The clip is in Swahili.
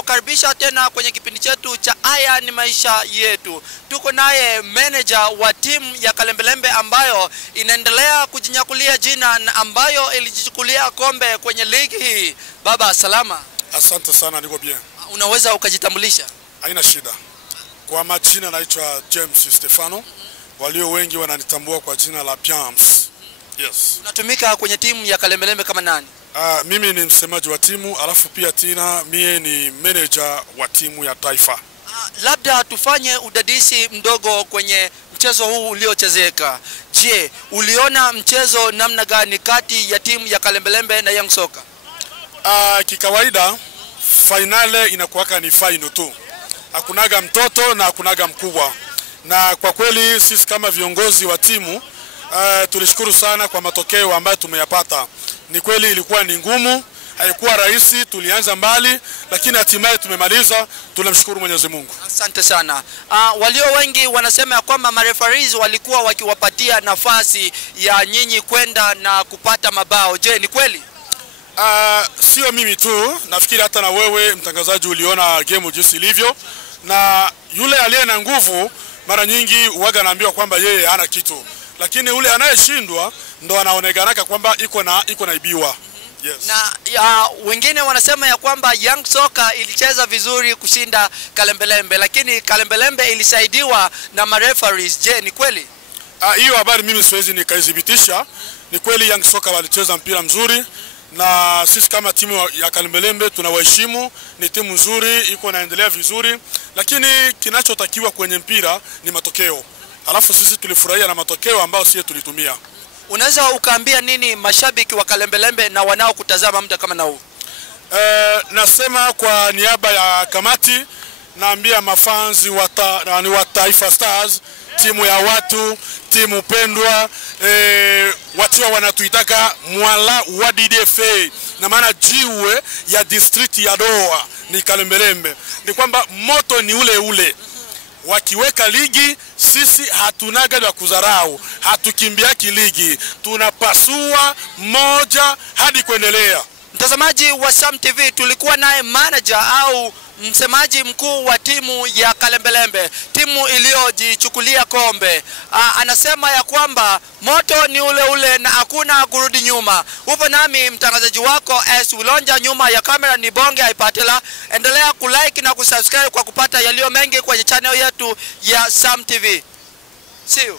Tunawakaribisha tena kwenye kipindi chetu cha Haya ni Maisha Yetu. Tuko naye manager wa timu ya Kalembelembe ambayo inaendelea kujinyakulia jina na ambayo ilijichukulia kombe kwenye ligi hii. Baba, salama? Asante sana, niko bien. Unaweza ukajitambulisha? Haina shida. Kwa majina naitwa James Stefano. Walio wengi wananitambua kwa jina la Piams. Yes. Unatumika kwenye timu ya Kalembelembe kama nani? Mimi ni msemaji wa timu, alafu pia tina mie ni manager wa timu ya taifa. Labda tufanye udadisi mdogo kwenye mchezo huu uliochezeka. Je, uliona mchezo namna gani kati ya timu ya Kalembelembe na Young Soka? Kikawaida finale inakuwaka ni final tu. Hakunaga mtoto na hakunaga mkubwa. Na kwa kweli sisi kama viongozi wa timu tulishukuru sana kwa matokeo ambayo tumeyapata. Ni kweli ilikuwa ni ngumu, haikuwa rahisi, tulianza mbali, lakini hatimaye tumemaliza. Tunamshukuru Mwenyezi Mungu. Asante sana. Walio wengi wanasema ya kwamba marefarees walikuwa wakiwapatia nafasi ya nyinyi kwenda na kupata mabao. Je, ni kweli? Sio mimi tu, nafikiri hata na wewe mtangazaji uliona game jinsi ilivyo, na yule aliye na nguvu mara nyingi huaga anaambiwa kwamba yeye hana kitu, lakini yule anayeshindwa ndo anaonekanaka kwamba iko na ibiwa. Yes. Na wengine wanasema ya kwamba Young Soka ilicheza vizuri kushinda Kalembelembe, lakini Kalembelembe ilisaidiwa na marefarees. Je, ni kweli? Hiyo habari mimi siwezi nikaidhibitisha. Ni kweli Young Soka walicheza mpira mzuri, na sisi kama timu ya Kalembelembe tunawaheshimu. Ni timu nzuri, iko naendelea vizuri, lakini kinachotakiwa kwenye mpira ni matokeo. Alafu sisi tulifurahia na matokeo ambayo sisi tulitumia. Unaweza ukaambia nini mashabiki wa Kalembelembe na wanao kutazama muda kama na huu? Nasema kwa niaba ya kamati, naambia mafanzi wa Taifa Stars, timu ya watu, timu pendwa, watu wanatuitaka mwala wa DDFA, na maana jiwe ya district ya Doha ni Kalembelembe. Ni kwamba moto ni ule ule. Wakiweka ligi, sisi hatunaga ya kudharau, hatukimbiaki ligi, tunapasua moja hadi kuendelea. Mtazamaji wa Sam TV, tulikuwa naye manager au msemaji mkuu wa timu ya Kalembelembe, timu iliyojichukulia kombe. Anasema ya kwamba moto ni ule ule na hakuna kurudi nyuma. Upo nami mtangazaji wako S. Wilonja, nyuma ya kamera ni Bonge Aipatela. Endelea kulike na kusubscribe kwa kupata yaliyo mengi kwenye channel yetu ya Sam TV. See you.